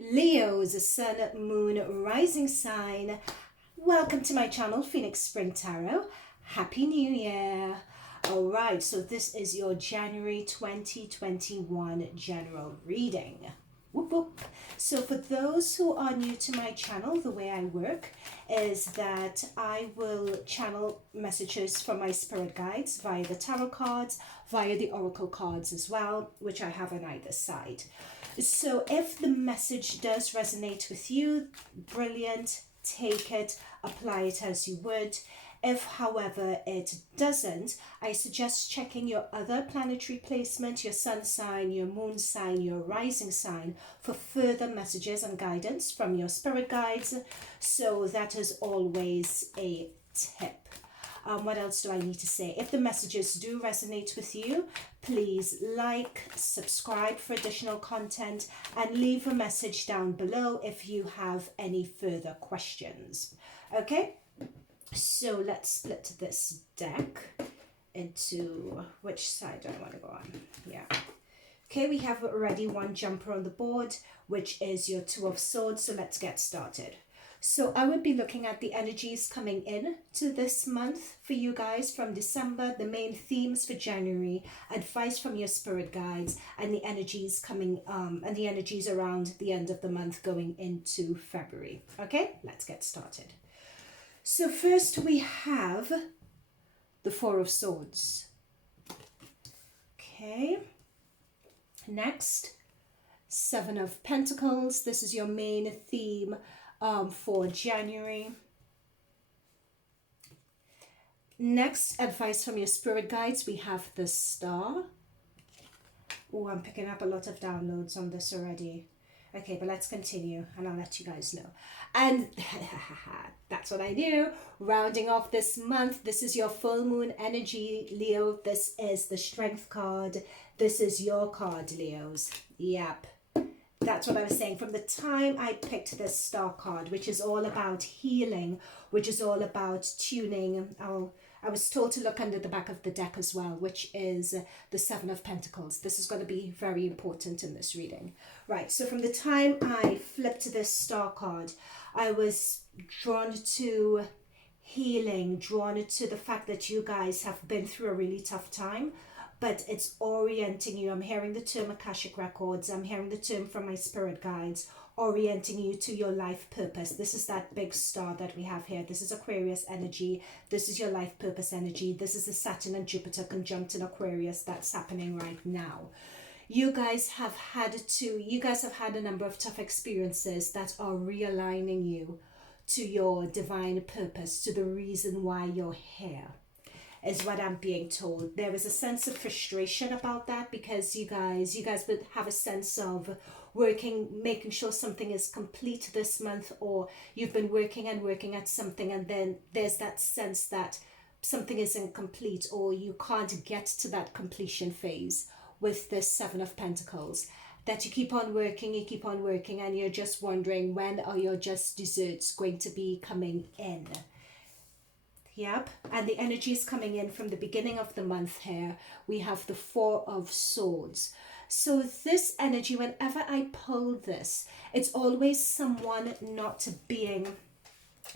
Leo's sun, moon, rising sign. Welcome to my channel, Phoenix Spring Tarot. Happy New Year. Alright, so this is your January 2021 general reading. Whoop whoop. So for those who are new to my channel, the way I work is that I will channel messages from my spirit guides via the tarot cards, via the oracle cards as well, which I have on either side. So if the message does resonate with you, brilliant, take it, apply it as you would. If, however, it doesn't, I suggest checking your other planetary placement, your sun sign, your moon sign, your rising sign, for further messages and guidance from your spirit guides. So that is always a tip. What else do I need to say? If the messages do resonate with you, please like, subscribe for additional content, and leave a message down below if you have any further questions. Okay? So let's split this deck into which side do I want to go on? Yeah. Okay, we have already one jumper on the board, which is your Two of Swords. So let's get started. So I would be looking at the energies coming in to this month for you guys from December, the main themes for January, advice from your spirit guides, and the energies coming and the energies around the end of the month going into February. Okay, let's get started. So first we have the Four of Swords. Okay. Next, Seven of Pentacles. This is your main theme for January. Next, advice from your spirit guides. We have the Star. Oh, I'm picking up a lot of downloads on this already. Okay, but let's continue and I'll let you guys know. And that's what I do. Rounding off this month, this is your full moon energy, Leo. This is the Strength card. This is your card, Leos. Yep. That's what I was saying. From the time I picked this Star card, which is all about healing, which is all about tuning. I was told to look under the back of the deck as well, which is the Seven of Pentacles. This is going to be very important in this reading. Right, so from the time I flipped this Star card, I was drawn to healing, drawn to the fact that you guys have been through a really tough time, but it's orienting you. I'm hearing the term Akashic Records. I'm hearing the term from my spirit guides, orienting you to your life purpose. This is that big star that we have here. This is Aquarius energy. This is your life purpose energy. This is the Saturn and Jupiter conjunct in Aquarius that's happening right now. You guys have had a number of tough experiences that are realigning you to your divine purpose, to the reason why you're here, is what I'm being told. There is a sense of frustration about that because you guys would have a sense of making sure something is complete this month, or you've been working at something and then there's that sense that something isn't complete or you can't get to that completion phase with this Seven of Pentacles. That you keep on working and you're just wondering, when are your just desserts going to be coming in? Yep, and the energy is coming in from the beginning of the month here. We have the Four of Swords. So this energy, whenever I pull this, it's always someone not being,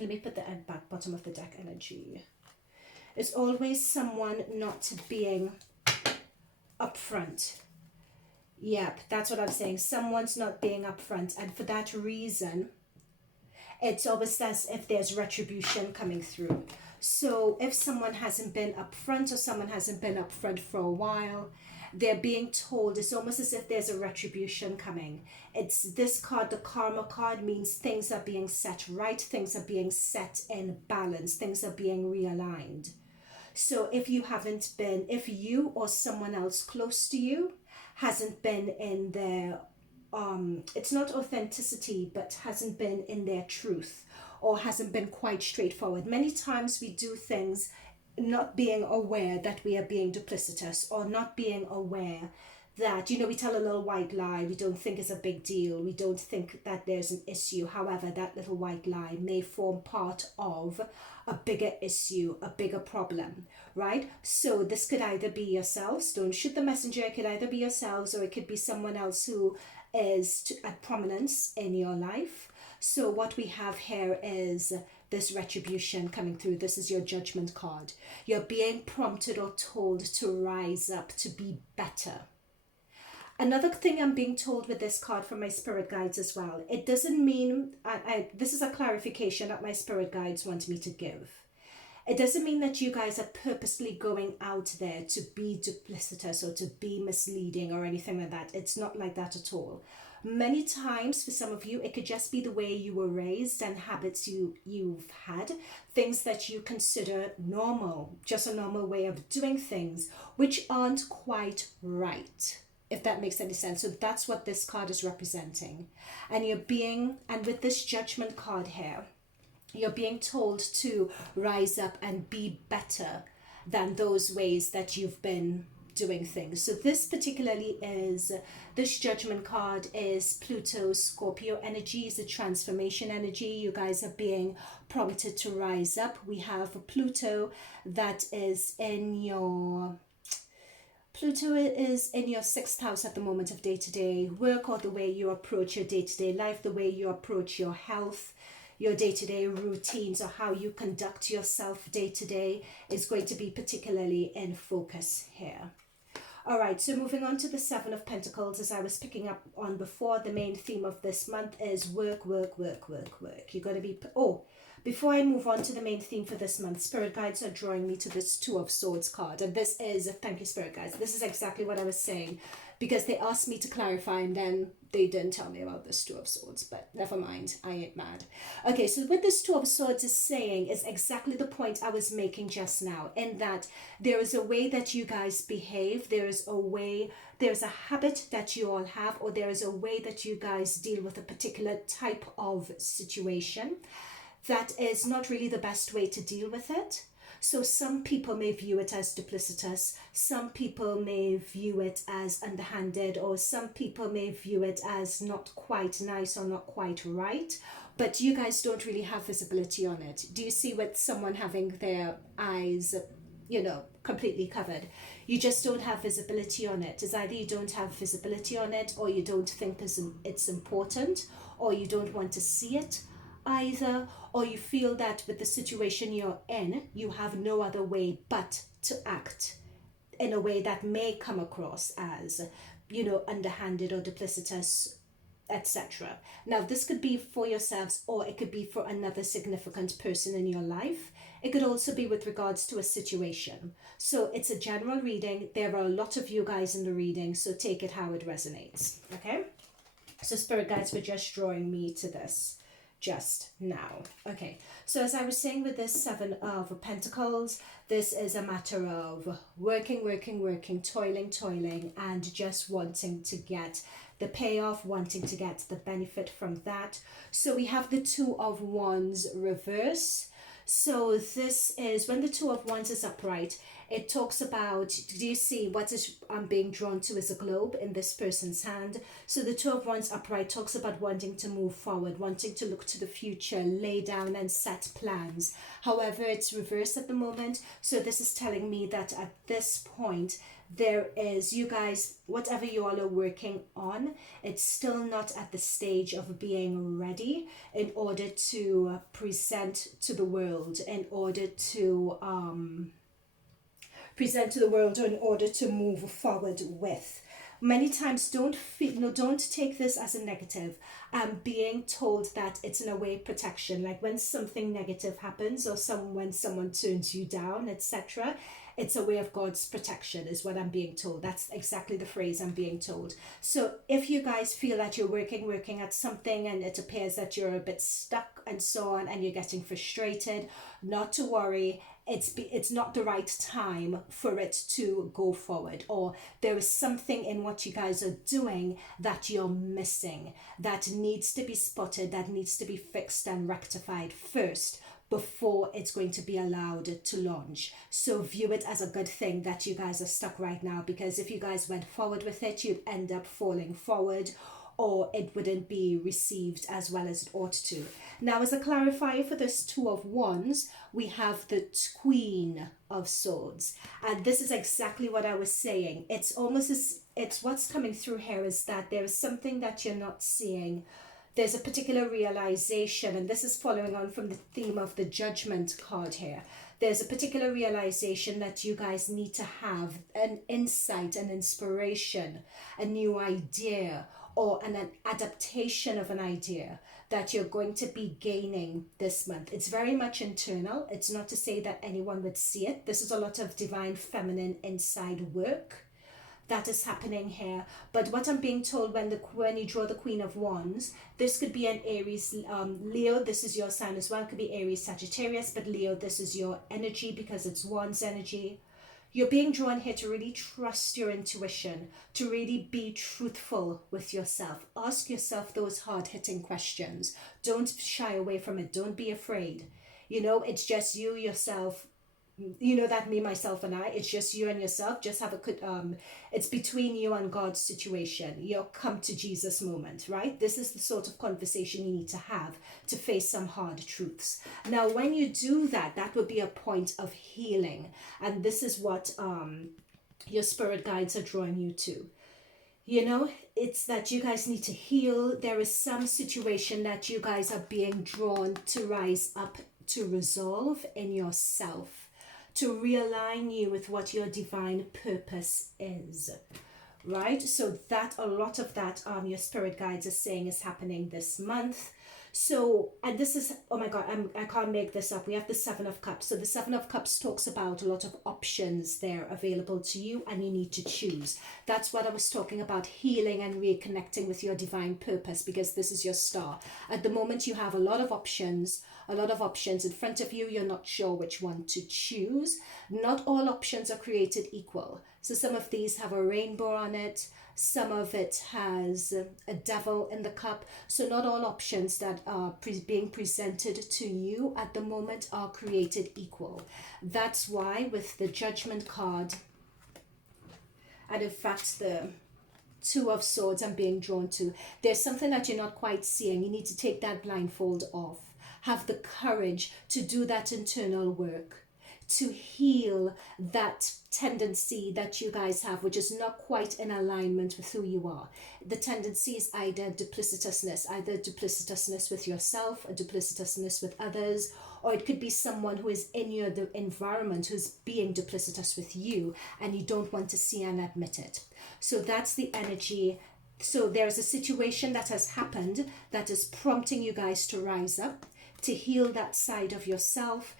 let me put the back bottom of the deck energy. It's always someone not being upfront. Yep, that's what I'm saying. Someone's not being upfront, and for that reason, it's always as if there's retribution coming through. So if someone hasn't been upfront or someone hasn't been upfront for a while, they're being told, it's almost as if there's a retribution coming. It's this card, the Karma card, means things are being set right, things are being set in balance, things are being realigned. So if you or someone else close to you hasn't been in their, it's not authenticity, but hasn't been in their truth, or hasn't been quite straightforward. Many times we do things not being aware that we are being duplicitous, or not being aware that, we tell a little white lie, we don't think it's a big deal, we don't think that there's an issue. However, that little white lie may form part of a bigger issue, a bigger problem, right? So this could either be yourselves, don't shoot the messenger, it could either be yourselves or it could be someone else who is at prominence in your life. So what we have here is this retribution coming through. This is your judgment card. You're being prompted or told to rise up, to be better. Another thing I'm being told with this card from my spirit guides as well, it doesn't mean, this is a clarification that my spirit guides want me to give. It doesn't mean that you guys are purposely going out there to be duplicitous or to be misleading or anything like that. It's not like that at all. Many times for some of you, it could just be the way you were raised and habits you've had, things that you consider normal, just a normal way of doing things, which aren't quite right, if that makes any sense. So that's what this card is representing. And with this judgment card here, you're being told to rise up and be better than those ways that you've been doing things. So this judgment card is Pluto, Scorpio energy, is a transformation energy. You guys are being prompted to rise up. We have Pluto that is in your sixth house at the moment of day-to-day work, or the way you approach your day-to-day life, the way you approach your health, your day-to-day routines, or how you conduct yourself day-to-day is going to be particularly in focus here. All right, so moving on to the Seven of Pentacles, as I was picking up on before, the main theme of this month is work, work, work, work, work. You're going to be... Before I move on to the main theme for this month, Spirit Guides are drawing me to this Two of Swords card. And this is, thank you, Spirit Guides, this is exactly what I was saying, because they asked me to clarify and then they didn't tell me about this Two of Swords, but never mind, I ain't mad. Okay, so what this Two of Swords is saying is exactly the point I was making just now, in that there is a way that you guys behave, there's a habit that you all have, or there is a way that you guys deal with a particular type of situation that is not really the best way to deal with it. So some people may view it as duplicitous, some people may view it as underhanded, or some people may view it as not quite nice or not quite right, but you guys don't really have visibility on it. Do you see with someone having their eyes, completely covered? You just don't have visibility on it. It's either you don't have visibility on it, or you don't think it's important, or you don't want to see it either, or you feel that with the situation you're in, you have no other way but to act in a way that may come across as, underhanded or duplicitous, etc. Now, this could be for yourselves, or it could be for another significant person in your life. It could also be with regards to a situation. So it's a general reading. There are a lot of you guys in the reading, so take it how it resonates, okay? So Spirit Guides were just drawing me to this just now. Okay, so as I was saying with this Seven of Pentacles, this is a matter of working, toiling, and just wanting to get the payoff, wanting to get the benefit from that. So we have the Two of Wands reverse. So this is when the Two of Wands is upright. It talks about, do you see what is being drawn to is a globe in this person's hand? So the Two of Wands upright talks about wanting to move forward, wanting to look to the future, lay down and set plans. However, it's reversed at the moment. So this is telling me that at this point, there is, you guys, whatever you all are working on, it's still not at the stage of being ready in order to present to the world, in order to in order to move forward with. Many times don't take this as a negative. I'm being told that it's in a way protection, like when something negative happens, or when someone turns you down, etc. It's a way of God's protection is what I'm being told. That's exactly the phrase I'm being told. So if you guys feel that you're working at something and it appears that you're a bit stuck and so on, and you're getting frustrated, not to worry. It's not the right time for it to go forward, or there is something in what you guys are doing that you're missing, that needs to be spotted, that needs to be fixed and rectified first before it's going to be allowed to launch. So view it as a good thing that you guys are stuck right now, because if you guys went forward with it, you'd end up falling forward, or it wouldn't be received as well as it ought to. Now, as a clarifier for this Two of Wands, we have the Queen of Swords. And this is exactly what I was saying. It's almost as, it's what's coming through here is that there is something that you're not seeing. There's a particular realization, and this is following on from the theme of the Judgment card here. There's a particular realization that you guys need to have an insight, an inspiration, a new idea, or an adaptation of an idea that you're going to be gaining this month. It's very much internal. It's not to say that anyone would see it. This is a lot of divine feminine inside work that is happening here. But what I'm being told, when you draw the Queen of Wands, this could be an Aries, Leo, this is your sign as well. It could be Aries, Sagittarius, but Leo, this is your energy because it's Wands energy. You're being drawn here to really trust your intuition, to really be truthful with yourself. Ask yourself those hard-hitting questions. Don't shy away from it. Don't be afraid. You know, it's just you, yourself. You know that me, myself, and I. It's just you and yourself. Just have a good, it's between you and God's situation. Your come to Jesus moment, right? This is the sort of conversation you need to have to face some hard truths. Now, when you do that, that would be a point of healing. And this is what your spirit guides are drawing you to. You know, it's that you guys need to heal. There is some situation that you guys are being drawn to rise up to resolve in yourself, to realign you with what your divine purpose is, right? So that a lot of that your spirit guides are saying is happening this month. So, and this is, oh my God, I can't make this up. We have the Seven of Cups. So the Seven of Cups talks about a lot of options there available to you, and you need to choose. That's what I was talking about, healing and reconnecting with your divine purpose, because this is your star. At the moment, you have a lot of options in front of you. You're not sure which one to choose. Not all options are created equal. So some of these have a rainbow on it. Some of it has a devil in the cup. So not all options that are being presented to you at the moment are created equal. That's why with the Judgment card, and in fact the Two of Swords I'm being drawn to, there's something that you're not quite seeing. You need to take that blindfold off. Have the courage to do that internal work, to heal that tendency that you guys have, which is not quite in alignment with who you are. The tendency is either duplicitousness with yourself, or duplicitousness with others, or it could be someone who is in your environment who's being duplicitous with you, and you don't want to see and admit it. So that's the energy. So there's a situation that has happened that is prompting you guys to rise up, to heal that side of yourself.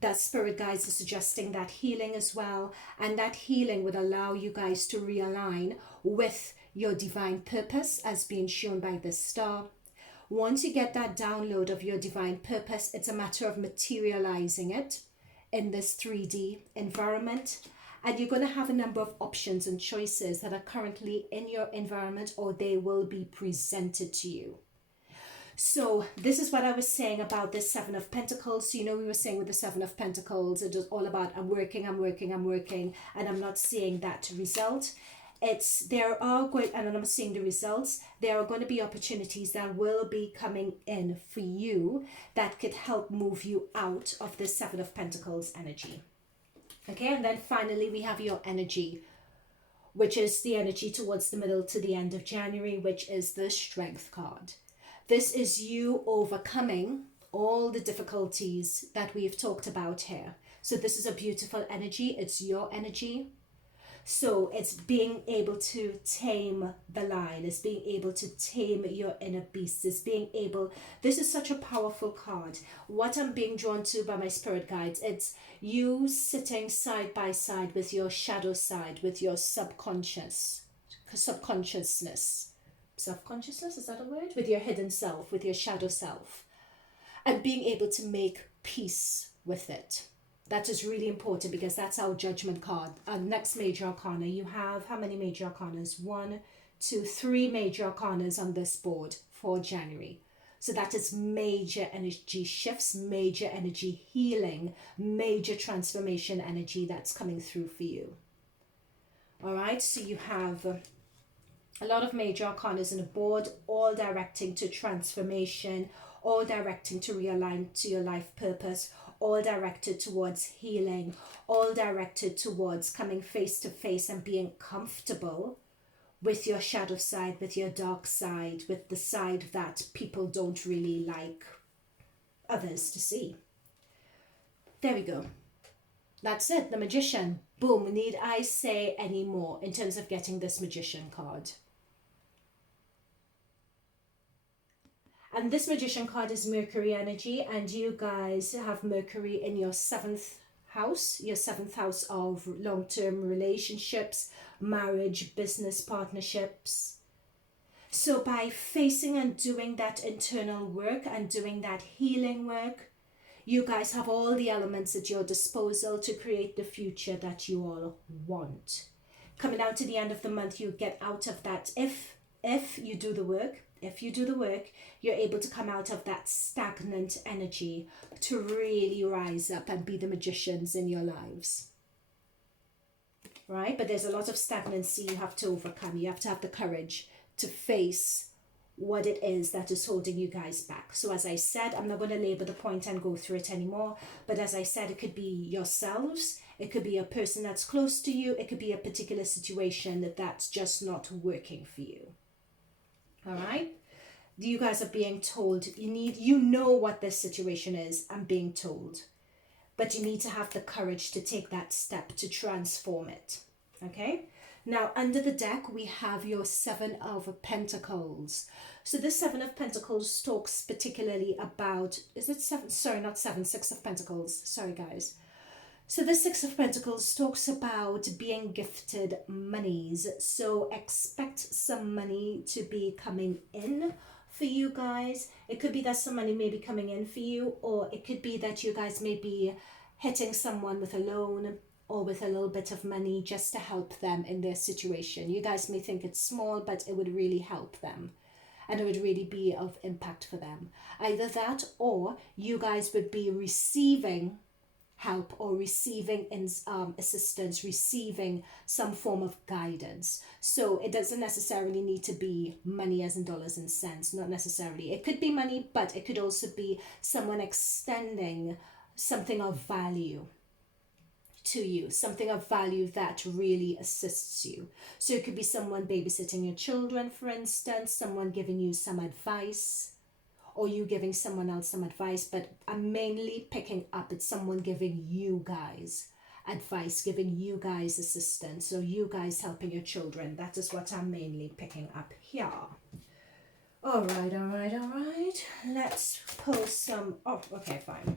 That spirit guides are suggesting that healing as well, and that healing would allow you guys to realign with your divine purpose as being shown by this star. Once you get that download of your divine purpose, it's a matter of materializing it in this 3D environment, and you're going to have a number of options and choices that are currently in your environment, or they will be presented to you. So this is what I was saying about the Seven of Pentacles. You know, we were saying with the Seven of Pentacles, it was all about I'm working, and I'm not seeing that result. And I'm not seeing the results. There are going to be opportunities that will be coming in for you that could help move you out of the Seven of Pentacles energy. Okay, and then finally we have your energy, which is the energy towards the middle to the end of January, which is the Strength card. This is you overcoming all the difficulties that we've talked about here. So this is a beautiful energy. It's your energy. So it's being able to tame the lion. It's being able to tame your inner beast. It's being able... This is such a powerful card. What I'm being drawn to by my spirit guides, it's you sitting side by side with your shadow side, with your subconsciousness. Self-consciousness, is that a word? With your hidden self, with your shadow self, and being able to make peace with it. That is really important, because that's our Judgment card. Next major arcana, you have how many major arcanas? 1, 2, 3 major arcanas on this board for January. So that is major energy shifts, major energy healing, major transformation energy that's coming through for you. All right, so you have A lot of major arcanas in a board, all directing to transformation, all directing to realign to your life purpose, all directed towards healing, all directed towards coming face to face and being comfortable with your shadow side, with your dark side, with the side that people don't really like others to see. There we go. That's it, the Magician. Boom, need I say any more in terms of getting this Magician card? And this Magician card is Mercury energy, and you guys have Mercury in your 7th house, your 7th house of long-term relationships, marriage, business partnerships. So by facing and doing that internal work and doing that healing work, you guys have all the elements at your disposal to create the future that you all want. Coming down to the end of the month, you get out of that. If you do the work, you're able to come out of that stagnant energy to really rise up and be the magicians in your lives. Right? But there's a lot of stagnancy you have to overcome. You have to have the courage to face what it is that is holding you guys back. So as I said, I'm not going to labor the point and go through it anymore, but as I said, it could be yourselves, it could be a person that's close to you, it could be a particular situation that's just not working for you. All right? You guys are being told, you know what this situation is, I'm being told, but you need to have the courage to take that step to transform it. Okay? Now, under the deck, we have your 7 of Pentacles. So this 7 of Pentacles talks particularly about, is it 7? Sorry, not 7, 6 of Pentacles. Sorry, guys. So the 6 of Pentacles talks about being gifted monies. So expect some money to be coming in for you guys. It could be that some money may be coming in for you, or it could be that you guys may be hitting someone with a loan or with a little bit of money just to help them in their situation. You guys may think it's small, but it would really help them. And it would really be of impact for them. Either that, or you guys would be receiving help or receiving assistance, receiving some form of guidance. So it doesn't necessarily need to be money as in dollars and cents, not necessarily. It could be money, but it could also be someone extending something of value to you, something of value that really assists you. So it could be someone babysitting your children, for instance, someone giving you some advice, or you giving someone else some advice, but I'm mainly picking up it's someone giving you guys advice, giving you guys assistance, so you guys helping your children. That is what I'm mainly picking up here. All right. Let's pull some, oh, okay, fine.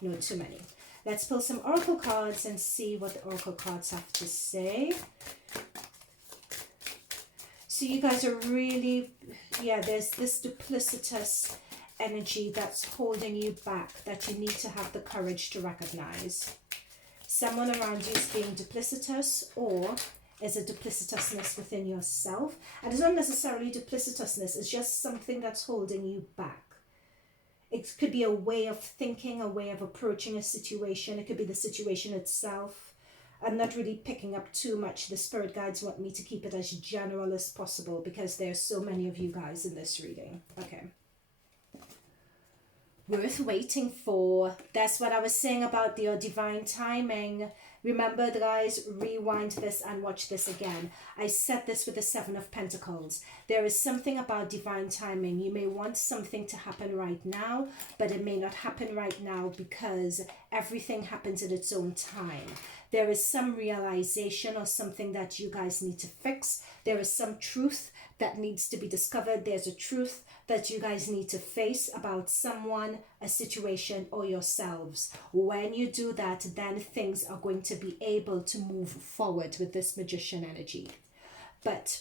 No, too many. Let's pull some oracle cards and see what the oracle cards have to say. So you guys are really, there's this duplicitous energy that's holding you back that you need to have the courage to recognize. Someone around you is being duplicitous, or is a duplicitousness within yourself. And it's not necessarily duplicitousness, it's just something that's holding you back. It could be a way of thinking, a way of approaching a situation. It could be the situation itself. I'm not really picking up too much. The spirit guides want me to keep it as general as possible because there's so many of you guys in this reading. Okay. Worth waiting for. That's what I was saying about your divine timing. Remember, guys, rewind this and watch this again. I said this with the 7 of Pentacles. There is something about divine timing. You may want something to happen right now, but it may not happen right now because everything happens at its own time. There is some realization or something that you guys need to fix. There is some truth that needs to be discovered. There's a truth that you guys need to face about someone, a situation, or yourselves. When you do that, then things are going to be able to move forward with this magician energy. But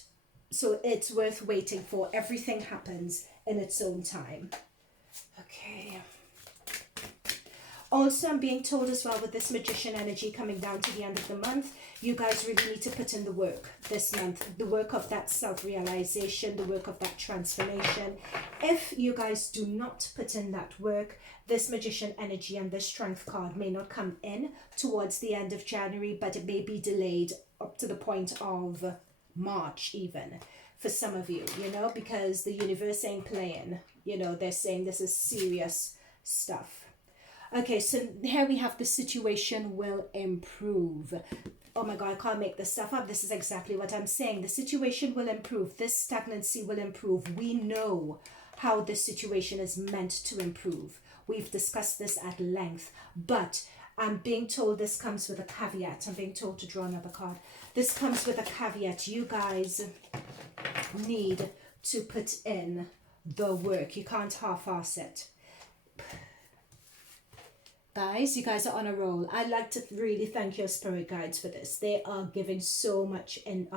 so it's worth waiting for. Everything happens in its own time. Okay. Also, I'm being told as well with this magician energy coming down to the end of the month, you guys really need to put in the work this month. The work of that self-realization, the work of that transformation. If you guys do not put in that work, this magician energy and this strength card may not come in towards the end of January, but it may be delayed up to the point of March even. for some of you, you know, because the universe ain't playing. You know, they're saying this is serious stuff. Okay, so here we have the situation will improve. Oh my God, I can't make this stuff up. This is exactly what I'm saying. The situation will improve. This stagnancy will improve. We know how this situation is meant to improve. We've discussed this at length, but I'm being told this comes with a caveat. I'm being told to draw another card. This comes with a caveat. You guys need to put in the work. You can't half-ass it. Guys, you guys are on a roll. I'd like to really thank your spirit guides for this. They are giving so much in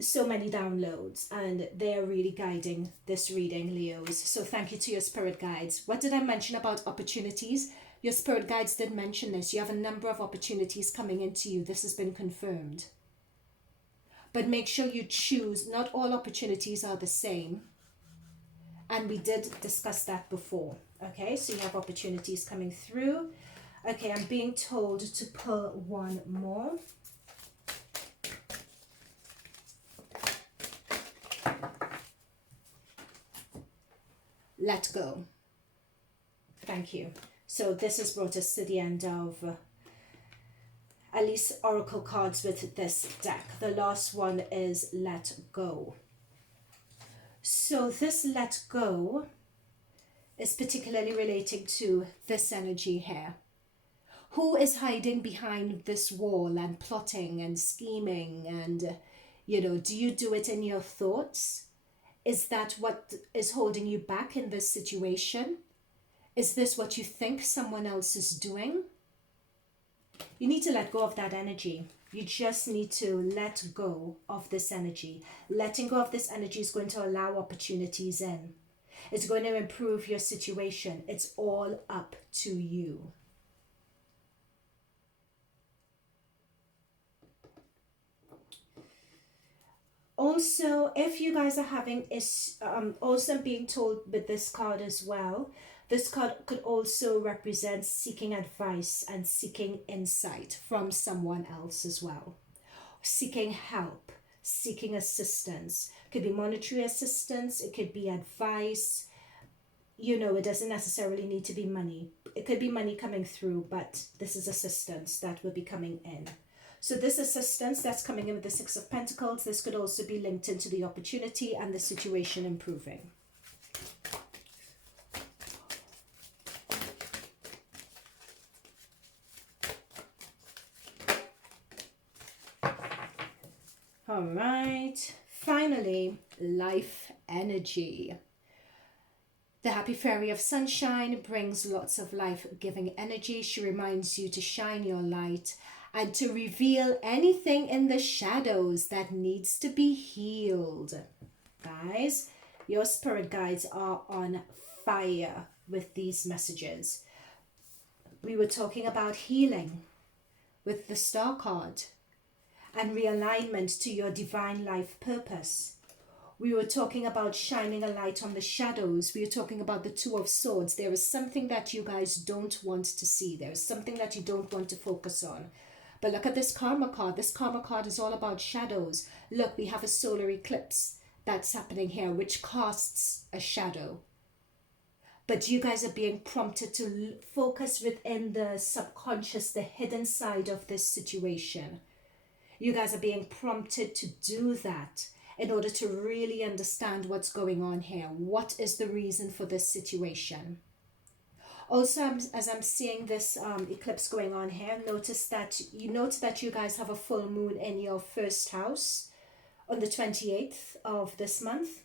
so many downloads, and they are really guiding this reading, Leos. So thank you to your spirit guides. What did I mention about opportunities? Your spirit guides did mention this. You have a number of opportunities coming into you. This has been confirmed. But make sure you choose. Not all opportunities are the same. And we did discuss that before. Okay, so you have opportunities coming through. Okay, I'm being told to pull one more. Let go. Thank you. So this has brought us to the end of at least oracle cards with this deck. The last one is let go. So this let go is particularly relating to this energy here. Who is hiding behind this wall and plotting and scheming and, you know, do you do it in your thoughts? Is that what is holding you back in this situation? Is this what you think someone else is doing? You need to let go of that energy. You just need to let go of this energy. Letting go of this energy is going to allow opportunities in. It's going to improve your situation. It's all up to you. Also, if you guys are having also being told with this card as well, this card could also represent seeking advice and seeking insight from someone else as well. Seeking help, seeking assistance. It could be monetary assistance, it could be advice. You know, it doesn't necessarily need to be money. It could be money coming through, but this is assistance that will be coming in. So this assistance that's coming in with the Six of Pentacles, this could also be linked into the opportunity and the situation improving. All right, finally, life energy. The Happy Fairy of Sunshine brings lots of life-giving energy. She reminds you to shine your light and to reveal anything in the shadows that needs to be healed. Guys, your spirit guides are on fire with these messages. We were talking about healing with the Star card and realignment to your divine life purpose. We were talking about shining a light on the shadows. We were talking about the Two of Swords. There is something that you guys don't want to see. There is something that you don't want to focus on. But look at this Karma card. This Karma card is all about shadows. Look, we have a solar eclipse that's happening here, which casts a shadow. But you guys are being prompted to focus within the subconscious, the hidden side of this situation. You guys are being prompted to do that in order to really understand what's going on here. What is the reason for this situation? Also, as I'm seeing this eclipse going on here, note that you guys have a full moon in your first house on the 28th of this month.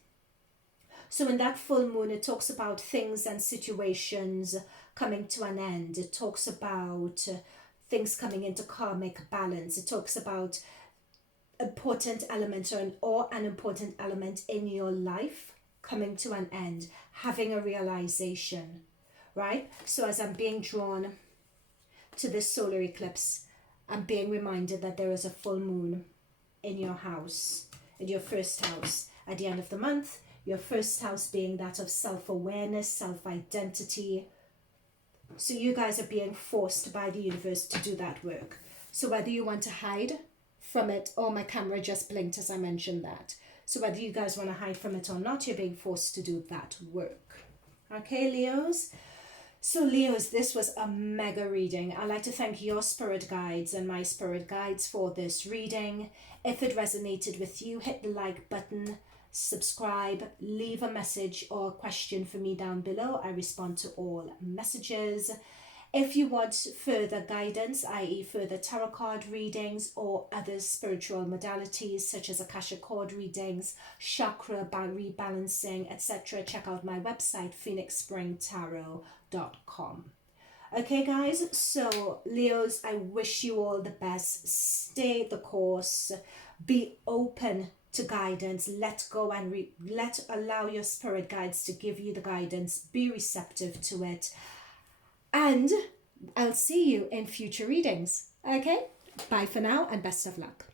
So in that full moon, it talks about things and situations coming to an end. It talks about things coming into karmic balance. It talks about important element or an important element in your life coming to an end, having a realization, right? So as I'm being drawn to this solar eclipse, I'm being reminded that there is a full moon in your house, in your first house at the end of the month. Your first house being that of self-awareness, self-identity. So you guys are being forced by the universe to do that work. So whether you want to hide from it, oh, my camera just blinked as I mentioned that. So whether you guys want to hide from it or not, you're being forced to do that work. Okay, Leos? So Leos, this was a mega reading. I'd like to thank your spirit guides and my spirit guides for this reading. If it resonated with you, hit the like button, subscribe, leave a message or a question for me down below. I respond to all messages. If you want further guidance, i.e. further tarot card readings or other spiritual modalities such as Akashic cord readings, chakra rebalancing, etc., check out my website, phoenixspringtarot.com. Okay, guys, so Leos, I wish you all the best. Stay the course. Be open to guidance. Let go and allow your spirit guides to give you the guidance. Be receptive to it. And I'll see you in future readings. Okay? Bye for now and best of luck.